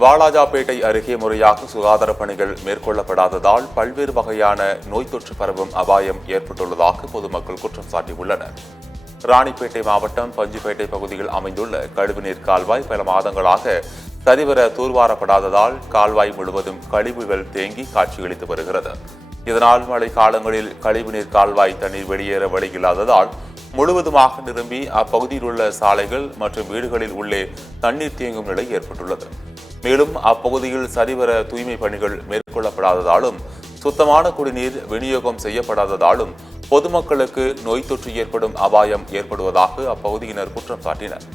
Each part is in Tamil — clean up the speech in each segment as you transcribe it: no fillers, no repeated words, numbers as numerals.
வாலாஜாபேட்டை அருகே முறையாக சுகாதார பணிகள் மேற்கொள்ளப்படாததால் பல்வேறு வகையான நோய் தொற்று பரவும் அபாயம் ஏற்பட்டுள்ளதாக பொதுமக்கள் குற்றம் சாட்டியுள்ளனர். ராணிப்பேட்டை மாவட்டம் பஞ்சுப்பேட்டை பகுதியில் அமைந்துள்ள கழிவுநீர் கால்வாய் பல மாதங்களாக சரிவர தூர்வாரப்படாததால் கால்வாய் முழுவதும் கழிவுகள் தேங்கி காட்சியளித்து வருகிறது. இதனால் மழை காலங்களில் கழிவுநீர் கால்வாய் தண்ணீர் வெளியேற வழி இல்லாததால் முழுவதுமாக நிரம்பி அப்பகுதியில் உள்ள சாலைகள் மற்றும் வீடுகளில் உள்ளே தண்ணீர் தேங்கும் நிலை ஏற்பட்டுள்ளது. மேலும் அப்பகுதியில் சரிவர தூய்மை பணிகள் மேற்கொள்ளப்படாததாலும் சுத்தமான குடிநீர் விநியோகம் செய்யப்படாததாலும் பொதுமக்களுக்கு நோய் தொற்று ஏற்படும் அபாயம் ஏற்படுவதாக அப்பகுதியினர் குற்றம் சாட்டினர்.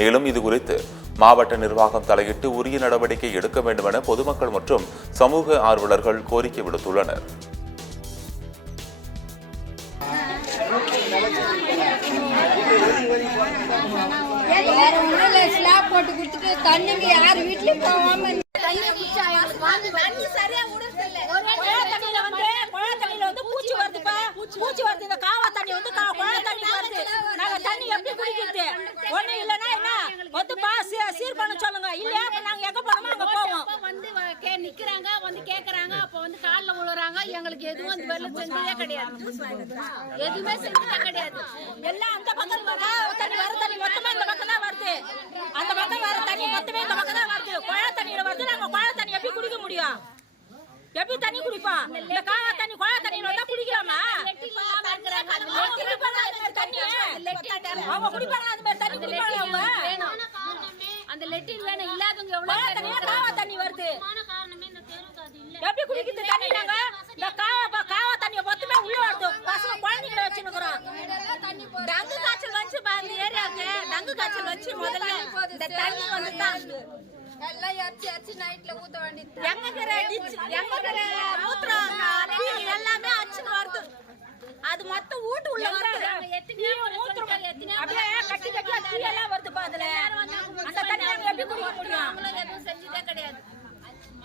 மேலும் இதுகுறித்து மாவட்ட நிர்வாகம் தலையிட்டு உரிய நடவடிக்கை எடுக்க வேண்டும் என பொதுமக்கள் மற்றும் சமூக ஆர்வலர்கள் கோரிக்கை விடுத்துள்ளனர். போட்டு கொடுத்துட்டு தண்ணிங்க யார் வீட்லயும் போகாம பூச்சி வருது. இந்த காவா தண்ணி வந்து குழாய் தண்ணி வருது. நாங்க தண்ணி எப்படி குடிக்கிறது? ஒண்ணு இல்லைன்னா என்ன வந்து சீர் பண்ண சொல்லுங்க. இல்லையா நாங்க எங்க போனோமோ அங்க போவோம். வந்து நிக்கிறாங்க, வந்து கேக்குறாங்க, அப்ப வந்து கால்ல விழுறாங்க. எங்களுக்கு எதுவும் அந்த வெள்ள செஞ்சதே கிடையாது, எதுவுமே செஞ்சதே கிடையாது. எல்லாம் அந்த பக்கம் தண்ணி வர தண்ணி மொத்தமா இந்த பக்கம் தான் வருது. அந்த பக்கம் வர தண்ணி மொத்தமே இந்த பக்கம் தான் வருது. குழாய் தண்ணியில வருது. நாங்க குழாய் தண்ணி எப்படி குடிக்க முடியும்? எப்படி தண்ணி குடிப்போம்? இந்த காவா தண்ணி குழாய் தண்ணியில வந்தா குடிக்கலாமா? அவங்க குடிப்பாங்க அந்த மாதிரி தண்ணி குடிப்பாங்க. அவங்க அந்த லெட்டின் வேணும். இல்லாதவங்க எவ்வளவு காவா தண்ணி வருது. எப்படி குடிக்கிறது தண்ணி? நாங்க இந்த காவா தண்ணியை மொத்தமே உள்ள வருது. பசங்க குழந்தைங்களை வச்சுருக்கிறோம். டங்கு காய்ச்சல் வச்சு இந்த ஏரியாவுக்கு டங்கு காய்ச்சல் வச்சு முதல்ல இந்த தண்ணி வந்துதான் எல்லாம் அரிச்சு நைட்ல ஊத்த வேண்டியது. எல்லாமே அச்சுன்னு வருது. அது மொத்தம் வீட்டு உள்ள வருது. அப்படியே கட்டி கட்டி எல்லாம் வருது. அதுல அந்த தண்ணி நாங்க எப்படி குடிக்க முடியும்? எதுவும் செஞ்சதே கிடையாது.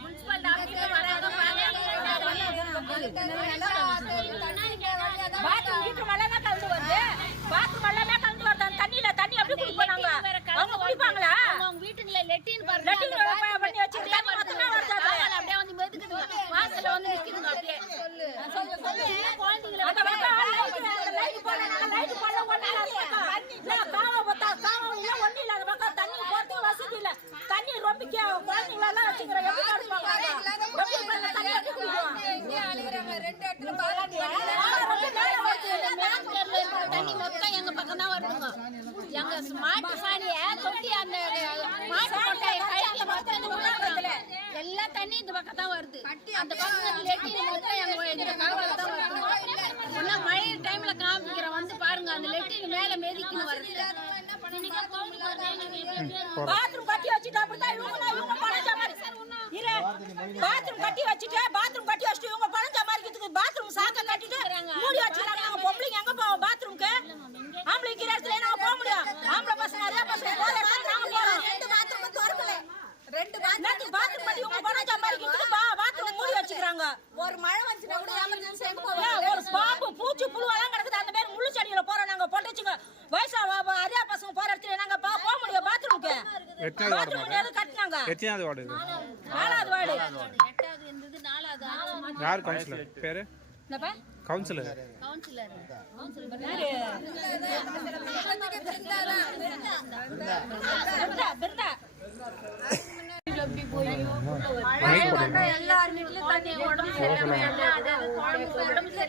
முனிசிபல் ஆபீஸ்ல வராங்க. பாத்ரூம் வீட்டு மேல தான் கலந்து வருது. பாத்ரூம் எல்லாமே கலந்து வருது. அந்த தண்ணியில தண்ணி எப்படி குடிப்போம் நாங்க? அவங்க குடிப்பாங்களா? அவங்க வீட்டுல லெட்டின் பண்ணி வச்சிருக்காங்க. மொத்தமா வருது. அப்படியே வந்து மெதுக்குதுங்க. வாசல்ல வந்து நிக்குதுங்க. அப்படியே சொல்லு குழந்தைகளை அந்த பக்கம் லைட் போடுறாங்க. லைட் போட ஒண்ணு இல்ல. அந்த பக்கம் தண்ணி போறதுக்கு வசதி இல்ல. தண்ணி ரொம்ப குழந்தைங்கள எல்லாம் வச்சுக்கிறோம். எப்படி குடிப்பாங்க? தண்ணி எப்படி குடிப்போம்? தண்ணி மொத்தம் எங்க பக்கம் தான் வருதுங்க. எங்க மாட்டு சாணிய தொட்டி அந்த மாட்டு கொட்டை கையில மொத்தம் எல்லா தண்ணி இந்த பக்கம் தான் வருது. அந்த பக்கம் லெட்டின் மொத்தம் எங்க காவல தான் வருது. இன்னும் மழை டைம்ல காமிக்கிறோம். வந்து பாருங்க அந்த லெட்டின் மேல மேதிக்குன்னு வருது. பாத்ரூம் கட்டி வச்சுட்டு அப்படிதான் இவங்க பணஞ்ச மாதிரி பாத்ரூம் கட்டி வச்சுட்டு இவங்க பணஞ்ச மாதிரி இருக்குது. பாத்ரூம் சாக்க கட்டிட்டு மூடி வச்சுக்கிறாங்க. நாங்க பொம்பளைங்க எங்க போவோம் பாத்ரூம்க்கு? ஆம்பளை இருக்கிற இடத்துல நாங்க போக முடியும்? ஆம்பளை பசங்க நிறைய பசங்க போற இடத்துல நாங்க போறோம். ரெண்டு பாத்ரூம் கட்டி இவங்க பணஞ்ச மாதிரி இருக்குது. பாத்ரூம் மூடி வச்சுக்கிறாங்க. ஒரு மழை வந்துச்சுன்னா கூட எமர்ஜென்சி எங்க போவோம்? ஒரு பாம்பு பூச்சி புழுவெல்லாம் கிடக்குது. அந்த பேர் முள்ளு செடியில போறோம். நாங்க பொட்டச்சுங்க வயசா அதே பசங்க போற இடத்துல நாங்க போக முடியும் பாத்ரூம்க்கு? பாத்ரூம் எது கட்டினாங்க? எத்தனாவது வார்டு? 4வது வார்டு. 8வது இருந்தது 4வது. யார் கவுன்சிலர் பேரு? என்னப்பா கவுன்சிலர் எல்லார் வீட்லயும் தண்ணி உடம்பு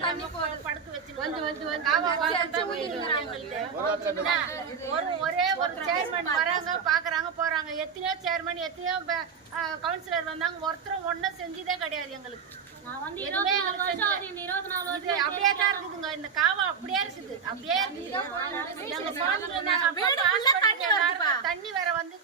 தண்ணி படுக்க வச்சு ஒரே ஒரு சேர்மன் வராங்க பாக்குறாங்க போறாங்க. எத்தனையோ சேர்மன் எத்தனையோ கவுன்சிலர் வந்தாங்க. ஒருத்தரும் ஒன்னும் செஞ்சதே கிடையாது. எங்களுக்கு அப்படியே தான் இருக்குதுங்க. இந்த காவா அப்படியே இருக்குது. அப்படியே தண்ணி வேற வந்து